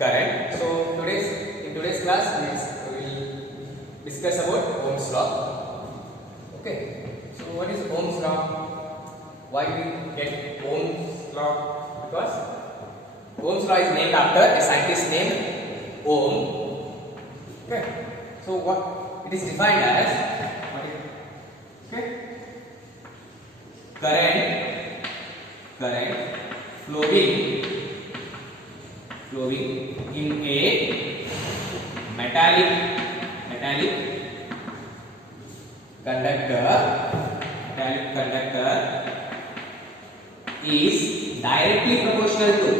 current. So in today's class we will discuss about Ohm's law. Okay. So what is Ohm's law? Why we get Ohm's law? Because Ohm's law is named after a scientist named Ohm. Okay. So what it is defined as? Okay. Current flowing in a metallic conductor is directly proportional to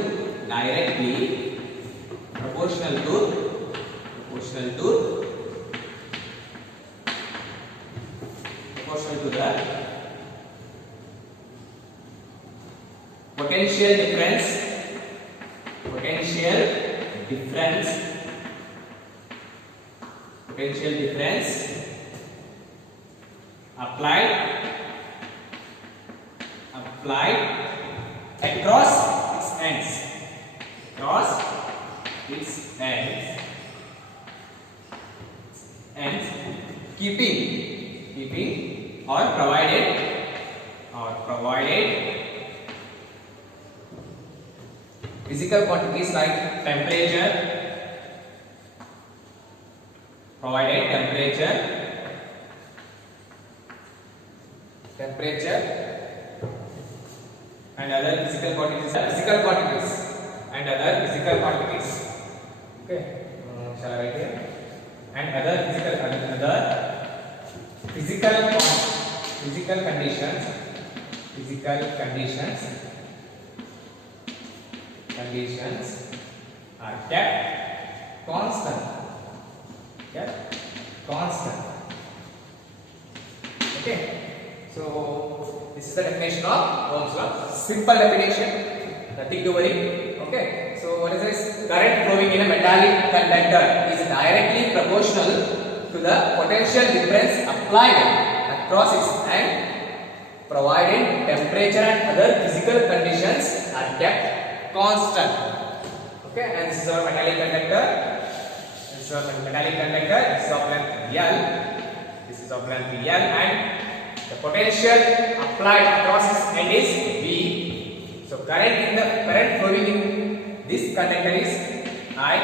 the potential difference applied across its ends keeping or provided physical quantities like temperature and other physical quantities and other physical quantities. Okay, shall I write here? And other physical conditions are kept constant. Okay, so this is the definition of Ohm's law. Simple definition, nothing to worry. Okay, so what is this? Current flowing in a metallic conductor is directly proportional to the potential difference applied across its end, provided temperature and other physical conditions are kept constant. Okay, and this is our metallic conductor. This is of length L. This is of length L, and the potential applied across its end is V. So current flowing in this conductor is I.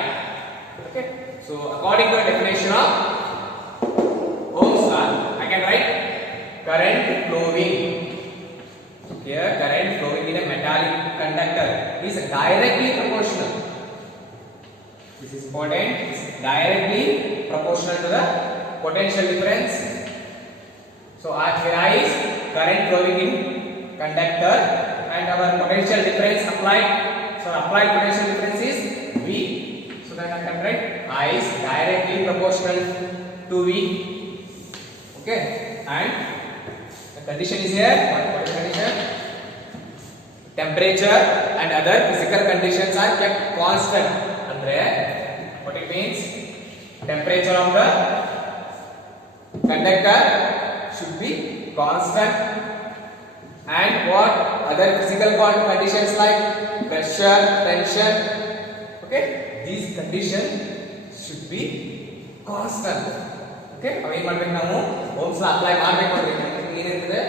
Okay. So according to the definition of Ohm's law, I can write current flowing. Here, current flowing in a metallic conductor is directly proportional. This is important. It's directly proportional to the potential difference. So here I is current flowing in conductor, and our potential difference applied. So applied potential difference is V. So then I can write I is directly proportional to V. Okay, and the condition is here. What is the condition? Temperature and other physical conditions are kept constant. Andre, what it means? Temperature of the conductor should be constant, and what other physical conditions like pressure, tension, okay, these conditions should be constant. Okay, now ಏನು ಮಾಡಬೇಕು ನಾವು Ohm's law apply ಮಾಡಬೇಕು ಅಂದ್ರೆ ಏನಿರ್ತದೆ,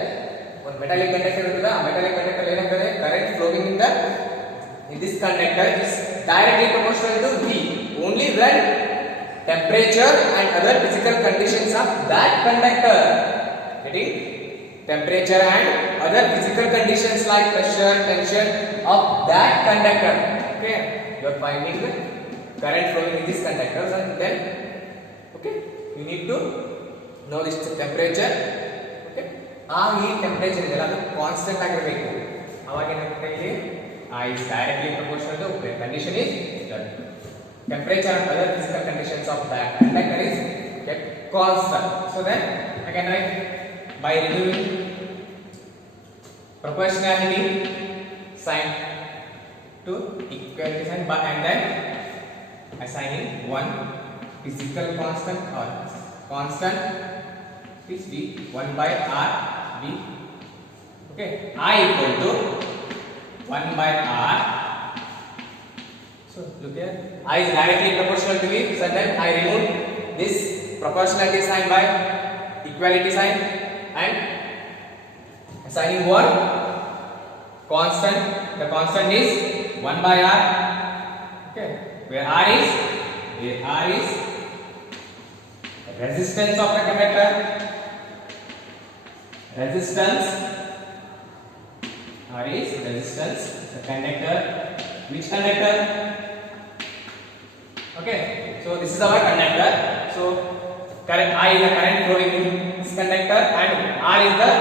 ಒಂದು metallic conductor ಇರ್ತದೆ. ಆ metallic conductor ಏನಾಗ್ತದೆ, current flowing in this conductor is directly proportional to V only when temperature and other physical conditions of that conductor, getting temperature and other physical conditions like pressure, tension of that conductor. Okay, you are finding the current flowing in this conductors, and then okay, you need to know this temperature. Okay, ಆ ಈ temperature ಇದೆಲ್ಲ ಅದು constant ಆಗಿರಬೇಕು. ಅವಾಗ ಏನಾಗುತ್ತೆ, ಇಲ್ಲಿ is directly proportional to the condition is the temperature and other physical conditions of that conductor is kept constant. So then I can write by removing proportionality sign to equality sign, and then assigning one physical constant or constant is V 1 by R V. Okay, I equal to 1 by R. So So look here. I is directly proportional to V. So then I remove this proportionality sign by equality sign and assigning one constant. The constant is 1 by R. Okay. Where R is resistance of the conductor. Resistance. R is resistance. The conductor. Which conductor? Okay. So this is our conductor. So current I is the current flowing in this conductor and R is the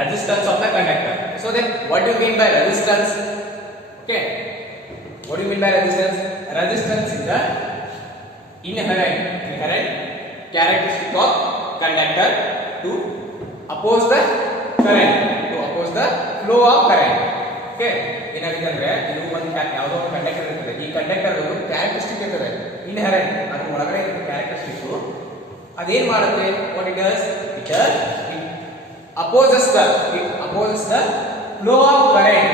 resistance of the conductor. So then what do you mean by resistance? Okay. What do you mean by resistance? Resistance is the inherent characteristic of conductor to oppose the current, to oppose the flow of current. Okay. ಏನಾಗುತ್ತೆ ಇದು ಒಂದು ಯಾವುದೋ ಒಂದು conductor ಇರ್ತದೆ. ಈ conductor ಒಂದು characteristic ಇರ್ತದೆ, inherent, ಅದ್ರ ಒಳಗಡೆ ಇರೋ ಕ್ಯಾರೆಕ್ಟರಿಸ್ಟಿಕ್. ಅದೇನ್ ಮಾಡುತ್ತೆ? What it does? It opposes the flow of current.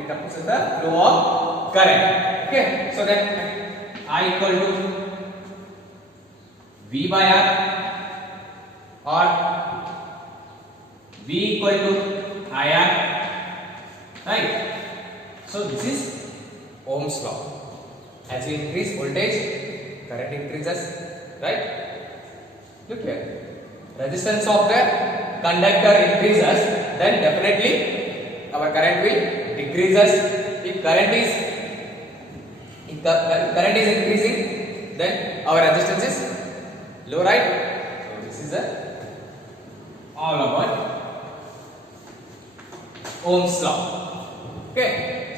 It opposes the flow of current. Okay. So then I equal to V by R or V equal to IR. Right. So this is Ohm's law. As we increase voltage, current increases. Right. Look here. Resistance of the conductor increases, then definitely our current will decreases. If current is increasing, then our resistance is low, right? So this is all about Ohm's law. Okay,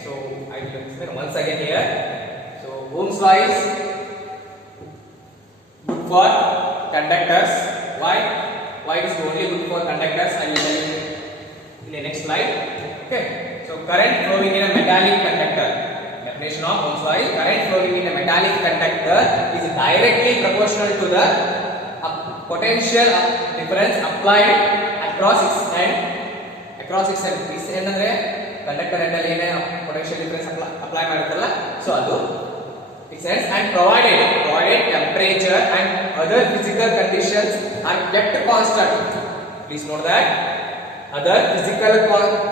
so I will explain once again here. So Ohm's law is good for conductors. Why it is only good for conductors? I will tell you in the next slide. Okay, so current flowing in a metallic conductor. Definition of Ohm's law is current flowing in a metallic conductor is directly proportional to the potential difference applied across its end. This ಏನಂದ್ರೆ conductor end ಅಲ್ಲಿ ಏನೇ potential difference apply ಮಾಡಿರಲ್ಲ, so ಅದು its ends and provided temperature and other physical conditions are kept constant. Please note that other physical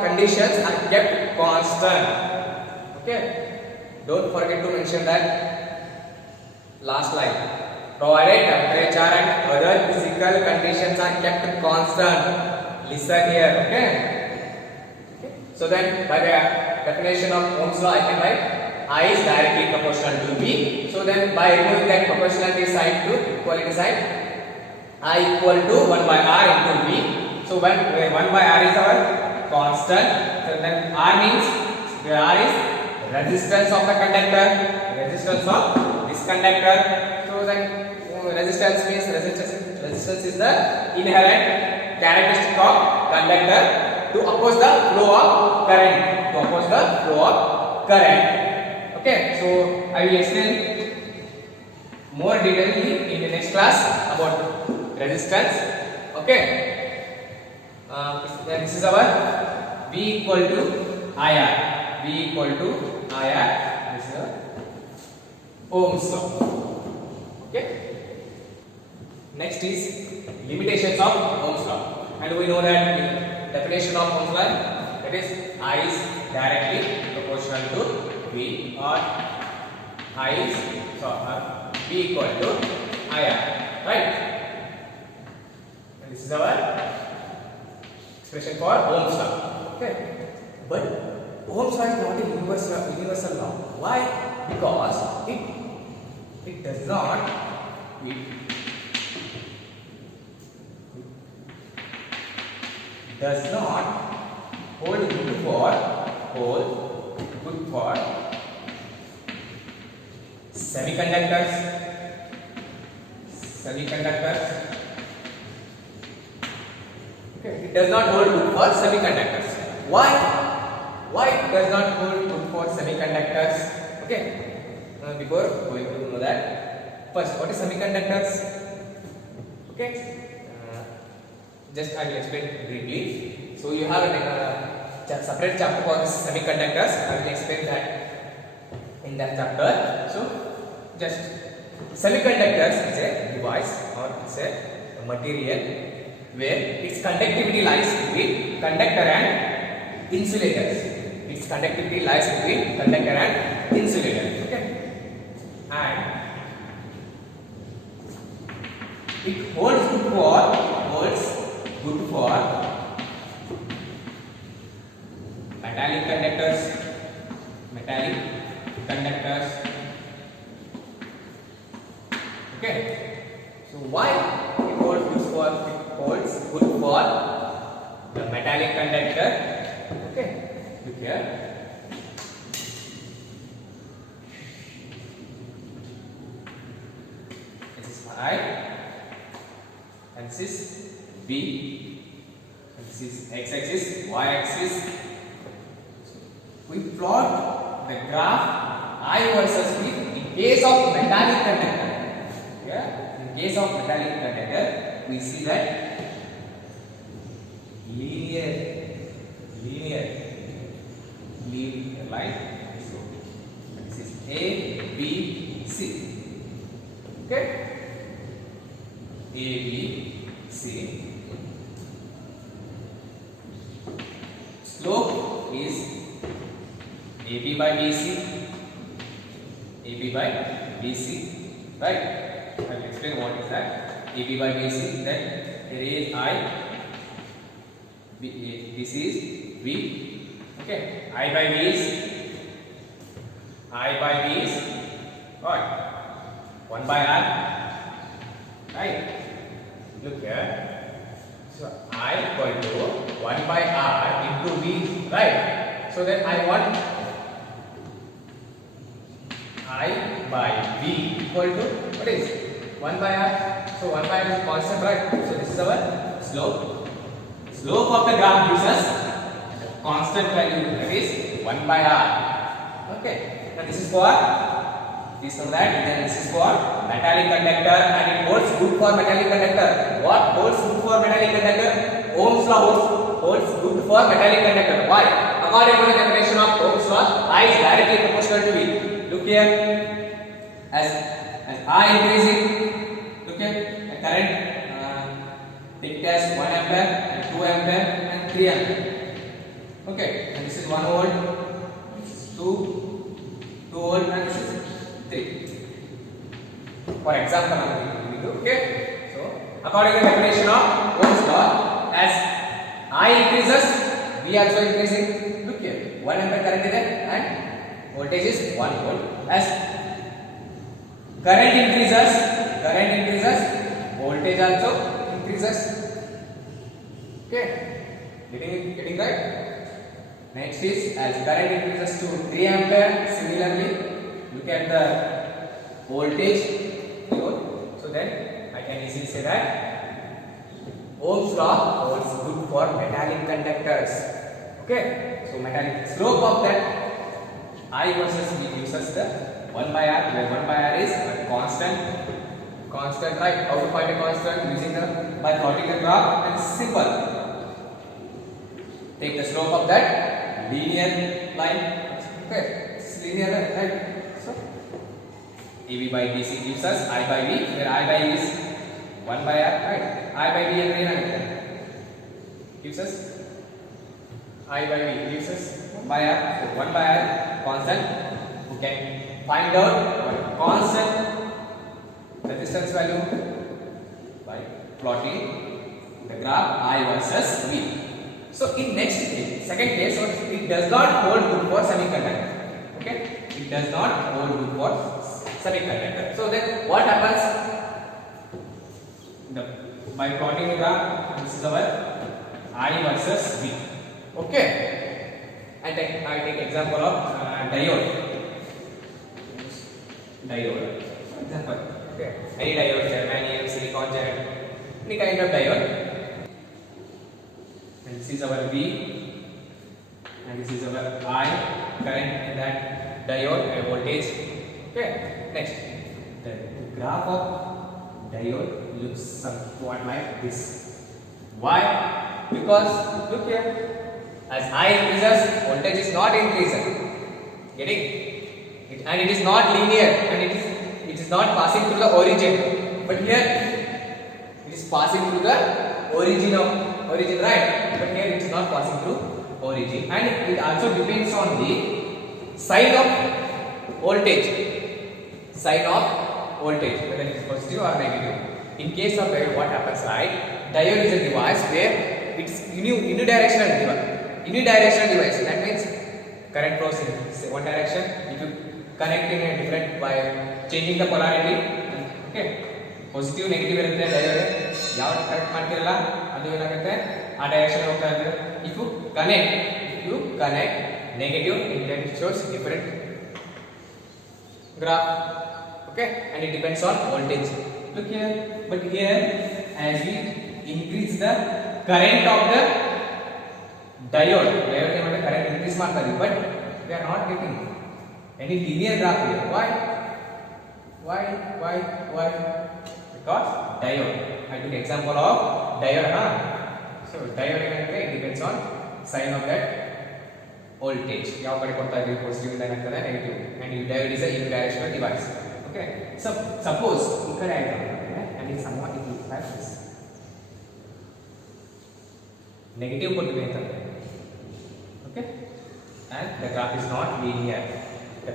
conditions are kept constant. Okay, don't forget to mention that last line. Provided temperature and other physical conditions are kept constant. Listen here. Okay. So then by the definition of Ohm's law I can write I is directly proportional to V. So then by removing that proportionality sign to equality sign, I equal to 1 by R into V. So when 1 by R is our constant, so then R means where R is resistance of the conductor, resistance of this conductor. So then resistance means resistance is the inherent characteristic of conductor to oppose the flow of current, Okay, so I will explain more detailedly in the next class about resistance. Okay, this is our V equal to IR. This is our Ohm's law. Okay, next is limitations of Ohm's law, and we know that definition of Ohm's law, that is I is directly proportional to V or V equal to IR, right? And this is our expression for Ohm's law. Okay, but Ohm's law is not a universal law. Why? Because it does not hold good for semiconductors. Okay, it does not hold good for semiconductors. Why it does not hold good for semiconductors? Okay, before going to know that, first what is semiconductors? Okay, just I will explain briefly. So you have a separate chapter for semiconductors. I will explain that in that chapter. So just semiconductors is a device or it's a material where its conductivity lies between conductor and insulators. Its conductivity lies between conductor and insulator. Okay, and it holds good for metallic conductors. Okay, so why it holds good for the metallic conductor? Okay, look here. This is I and this is B and this is x-axis, y-axis. We plot the graph I versus V in case of metallic conductor. Yeah, in case of metallic conductor, we see that linear line. So this is A, B, C. Okay, A, B, C. Slope is AB by BC, right? I will explain what is that. AB by BC, then here is I, this is V. Okay, I by B is what? 1 by R, right? Look here. So I equal to 1 by R into V, right? So then I want I by V equal to what is 1 by R. So 1 by R is constant, right? So this is our slope. Slope of the graph gives us constant value, that is 1 by R. Okay. Now this is for this from that. Then this is for metallic conductor, and it holds good for metallic conductor. What holds good for metallic conductor? Ohm's law holds good for metallic conductor. Why? According to the definition of Ohm's law, I is directly proportional to V. Look here, as I increasing, look here, the current take it as 1 ampere and 2 ampere and 3 ampere. Okay, and this is 1 volt, this is 2 volt, and this is 3. For example, okay. So according to the definition of Ohm's law, as I increases, V also increasing. Look here, 1 ampere current is there and voltage is 1 volt. As current increases, voltage also increases. Okay, getting right? Next is, as current increases to 3 ampere, similarly look at the voltage. So then I can easily say that Ohm's law holds good for metallic conductors. Okay, so metallic slope of that I versus V gives us the 1 by R, where 1 by R is a constant, right? How to find a constant? Using by plotting the graph, and simple. Take the slope of that linear line. Okay, it's linear line, right? So AB by BC gives us I by V, where I by V is 1 by R, right? I by V and gives us I by V gives us 1 by R. So 1 by R constant. We can find out what constant resistance value by plotting the graph I versus V. So in next case, second case, so it does not hold good for semiconductor. Okay, it does not hold good for semiconductor. So then what happens? By plotting the graph, this is our I versus V. Okay, and I take example of diode. Example. Okay, any diode, germanium, silicon, any kind of diode. And this is our V, and this is our I, current in that diode and voltage. Okay, next, the graph of diode looks somewhat like this. Why? Because look here, as I increases, voltage is not increasing. Getting? It and it is not linear, and it is not passing through the origin, but here it is passing through the origin, right? But here it is not passing through origin, and it also depends on the sign of voltage, whether it is positive or negative. In case of diode, what happens, right? Diode is a device where it's unidirectional device. That means current flows in one direction. If you connect in a different by changing the polarity, okay, positive negative irutte diode ಯಾವ correct ಮಾಡ್ತಿರಲ್ಲ ಅದು ಏನಾಗುತ್ತೆ ಆ direction ಹೋಗ್ತಾ ಇರುತ್ತೆ. If you connect negative, it shows different graph, okay, and it depends on voltage. Look here, but here as we increase the current of the diode ಏನಾಗುತ್ತೆ current increase ಮಾಡ್ತಾ ಇದೀವಿ, but we are not getting any linear graph here. Why? Because diode. I took example of diode, so diode ಏನಾಗುತ್ತೆ, it depends on sign of that voltage. ಯಾವ ಕಡೆ ಕೊಡ್ತಾ ಇದೀವಿ, positive ಇಂದ ಏನಾಗ್ತದೆ negative, and diode is a unidirectional device. Okay, so suppose ಈ ಕಡೆ ಆಯ್ತು and it somewhat it looks like this. Negative ಕೊಟ್ಟಿದೆ ಅಂತಂದ್ರೆ, okay, and the graph is not linear. The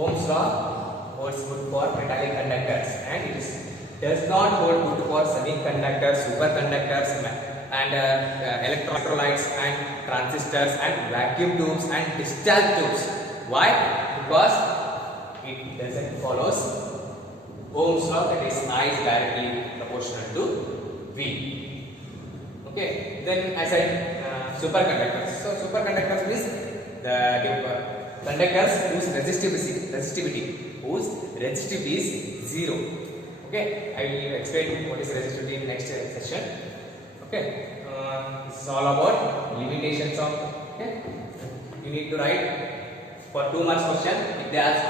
Ohm's law holds good for metallic conductors, and it does not hold good for semiconductors, superconductors, and electrolytes and transistors and vacuum tubes and discharge tubes. Why? Because it doesn't follows Ohm's law, that is I is directly proportional to V. Okay, then as I superconductors. So superconductors is the conductors whose resistivity is 0. Okay, I will explain what is resistivity in next session. Okay, this is all about limitations of. Okay, you need to write for 2 marks question. If they ask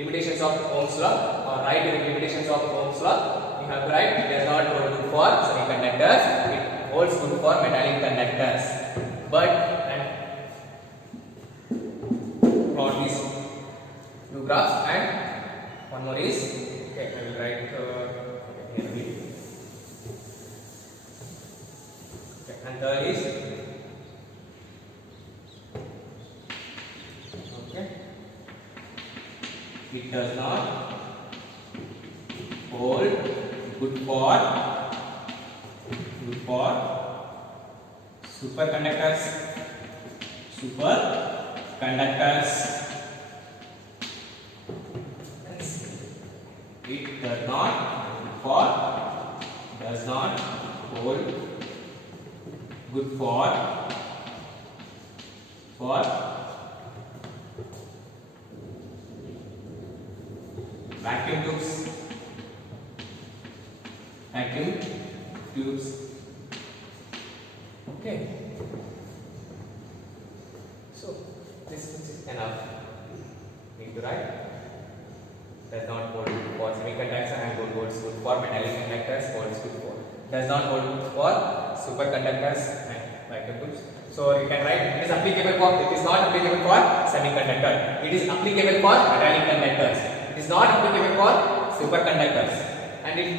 limitations of Ohm's law or write the limitations of Ohm's law, you have to write it does not hold good for semiconductors, it holds good for metallic conductors. But and plot these two graphs, and one more is, okay, I will write here V. Okay, and third is, okay, it does not hold good for superconductors. It does not hold good for vacuum tubes. Okay, so this is enough. Need to write does not hold good for semiconductors and holds good for metallic conductors, holds good for, does not hold good for superconductors and vacuum tubes. So you can write it is applicable for, it is not applicable for semiconductor, it is applicable for metallic conductors, it is not applicable for superconductors, and it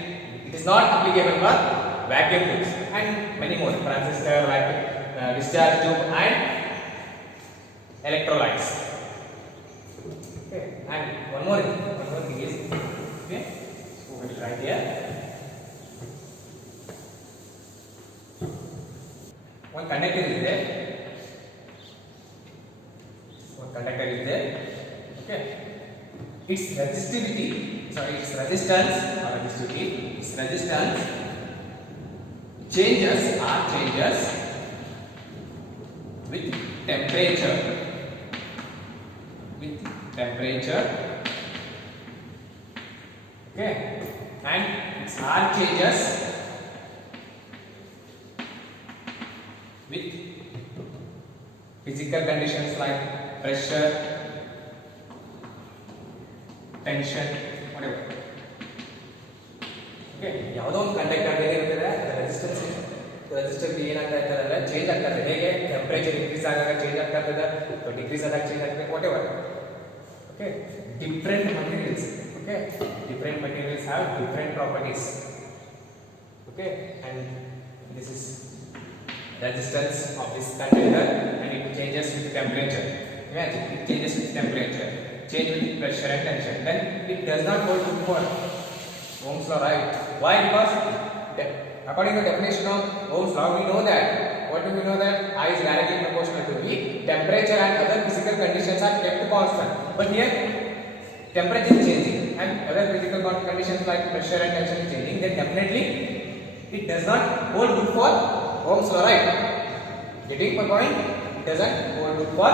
is not applicable for vacuum tubes and many more, transistor, vacuum, discharge tube and electrolytes. Okay, and one more thing is, okay, so we will write here one conductor is there, okay, its resistance changes with temperature, okay, and its R changes with physical conditions like pressure, tension, whatever. Okay, ಯಾವುದೋ ಒಂದು conductor ಏನಿರ್ತದೆ resistance ಏನಾಗ್ತಾ ಇರ್ತದೆ ಅಂದ್ರೆ change ಆಗ್ತಾ ಇರ್ತದೆ. ಹೇಗೆ temperature increase ಆದಾಗ ಚೇಂಜ್ ಆಗ್ತಾ ಇರ್ತದೆ, ಡಿಕ್ರೀಸ್ ಆದಾಗ ಚೇಂಜ್ ಆಗ್ತದೆ, what ever. Okay, different materials. Okay, different materials have different properties. Okay, and this is resistance of this conductor, and it changes with temperature. Imagine it changes with temperature, change with pressure and tension. Then it does not hold good for Ohm's law, right? Why? Because according to the definition of Ohm's law, we know that. What do we know that? I is directly proportional to V. Temperature and other physical conditions are kept constant. But here, temperature is changing and other physical conditions like pressure and tension is changing. Then definitely it does not hold good for Ohm's law, right? Getting my point? It doesn't hold good for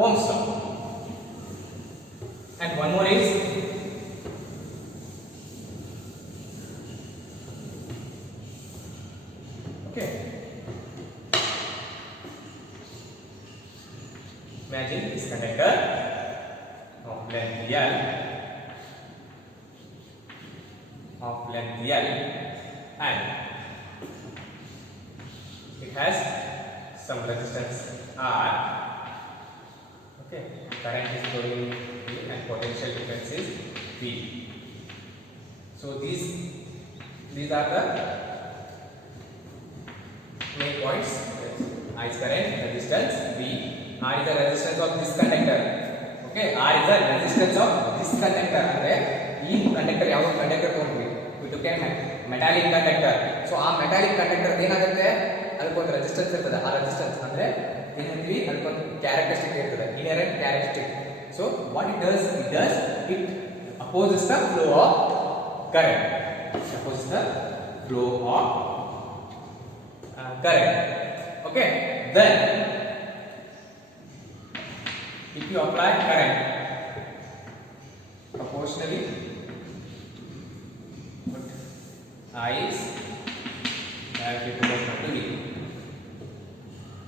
Ohm's law. And one more is okay. Imagine this conductor of length L, and it has some resistance R. Okay, current is flowing and potential difference is V. So these are the main points. I is current, resistance V. R is the resistance of this conductor. Okay, R is the resistance of this conductor. Andre ee conductor yavu conductor tondri we took a metallic conductor. So ಆ metallic conductor ಏನಾಗುತ್ತೆ ಅದಕ್ಕೊಂದು resistance ಇರ್ತದೆ. ಆ resistance ಅಂದ್ರೆ ಏನಂತೀವಿ ಅದಕ್ಕೊಂದು characteristic ಇರ್ತದೆ, inherent characteristic. So what it does it opposes the flow of current. Opposes the flow of current. Okay, then if you apply current proportionally, I is directly proportional to V.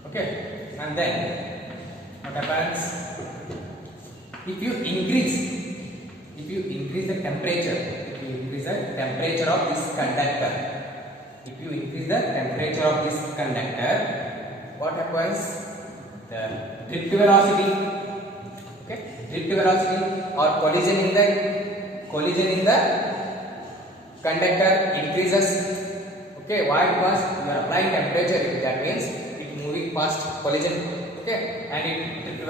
Okay, and then what happens if you increase the temperature? If you increase the temperature of this conductor, what happens? The drift velocity, okay, drift velocity or collision in the conductor increases. Okay, why? Because you are applying temperature, that means it moving past collision. Okay, and it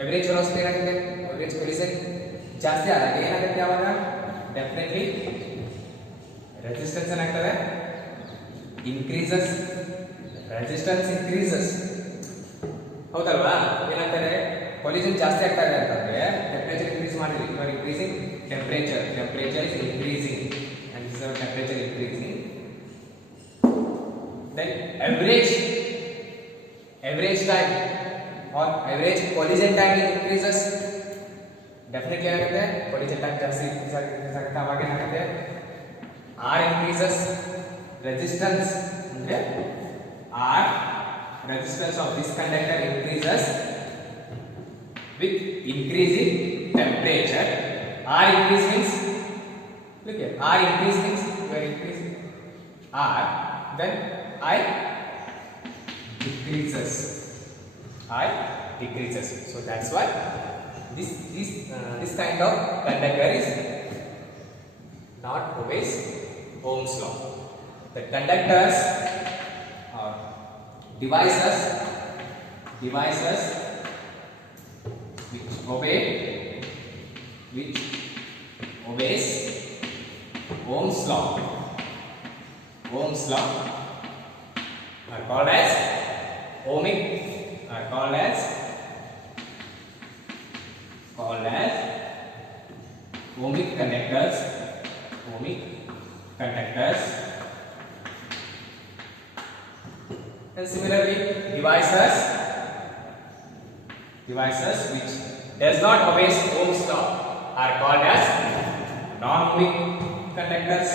average velocity ಏನಾಗುತ್ತೆ, average collision ಜಾಸ್ತಿ ಆದಾಗ ಏನಾಗುತ್ತೆ ಆವಾಗ definitely resistance ಏನಾಗ್ತದೆ increases, resistance increases. ಹೌದಲ್ವಾ? ಏನಂತಾರೆ collision ಜಾಸ್ತಿ ಆಗ್ತಾ ಇದೆ ಅಂತಂದ್ರೆ temperature increase ಮಾಡಿದ್ವಿ. You are increasing temperature is increasing, and this is our temperature increasing. Then average time or average collision time increases. Definitely ಏನಾಗುತ್ತೆ collision time ಜಾಸ್ತಿ ಆಗುತ್ತೆ. ಅವಾಗ ಏನಾಗುತ್ತೆ R increases. Resistance ಅಂದ್ರೆ R, resistance of this conductor increases with increasing temperature. R increase means, look here, R increase means we are increasing R, then I decreases. So that's why this kind of conductor is not obeys Ohm's law. The conductors are devices which obeys Ohm's law are called as ohmic conductors. And similarly, devices which does not obey Ohm's law are called as non-ohmic conductors.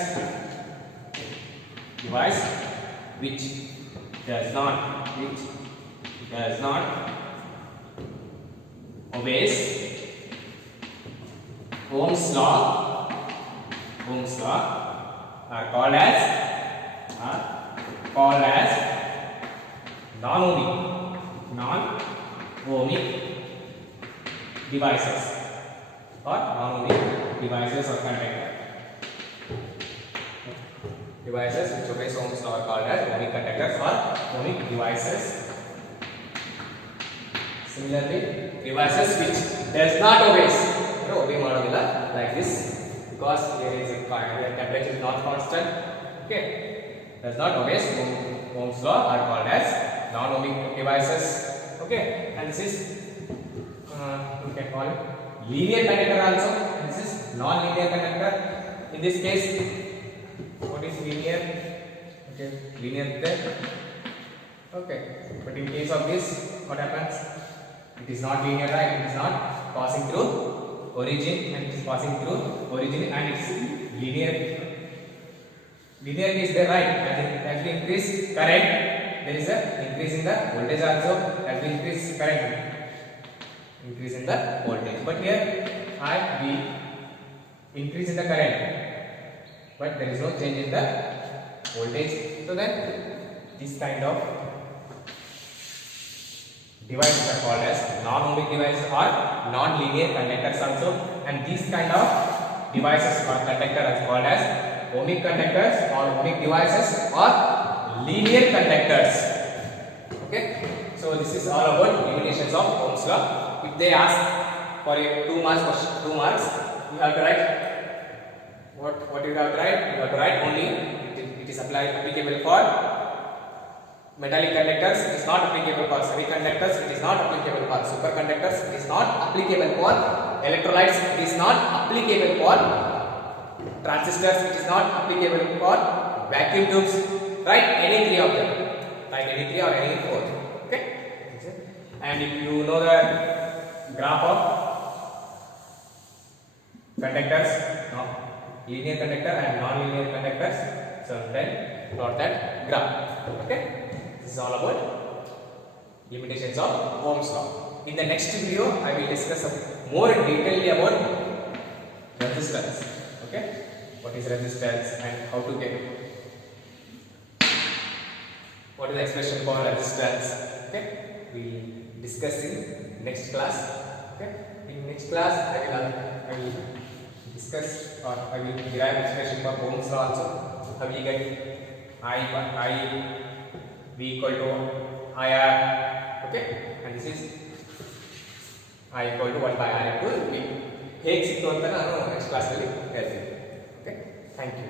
Device which does not obeys Ohm's law are called as non-ohmic. non-ohmic devices or non-ohmic devices or conductor. Devices which obeys Ohm's law are called as ohmic conductors or ohmic devices. Similarly, devices which does not obeys, obey modula like this, because here is a here temperature is not constant. Okay, does not obey Ohm's law are called as non-ohmic devices. Okay, and this is we can call it linear conductor also. And this is non-linear conductor. In this case, what is linear? Okay, linear there. Okay, but in case of this, what happens? It is not linear, right? It is not passing through origin, and it is passing through origin, and it is linear. Linear is there, right? As we increase current, there is a increase in the voltage also. As we increase current, increase in the voltage. But here, we increase in the current, but there is no change in the voltage. So then, this kind of devices are called as non-ohmic devices or non-linear conductors also, and these kind of devices or conductors are called as ohmic conductors or ohmic devices or linear conductors. Okay, so this is all about limitations of Ohm's law. If they ask for a 2 marks question, 2 marks, you have to write what you have to write. You have to write only it is applicable for metallic conductors, it is not applicable for semiconductors, it is not applicable for superconductors, it is not applicable for electrolytes, it is not applicable for transistors, it is not applicable for vacuum tubes. Write any 3 of them. Write any 3 or any 4. Okay? And if you know the graph of conductors, linear conductor and non-linear conductors, so then plot that graph. Okay? This is all about limitations of Ohm's law. In the next video, I will discuss more in detail about resistance. Okay, what is resistance and how to get what is the expression for resistance. Okay, we will discuss in next class. Okay, in next class I will discuss or I will derive expression for Ohm's law also. How will you get I V equal to IR, okay, and this is I equal to 1 by R into V. ಹೇಗೆ ಸಿಕ್ತು ಅಂತ ನಾನು next class ಅಲ್ಲಿ ಹೇಳ್ತೀನಿ. Okay, thank you.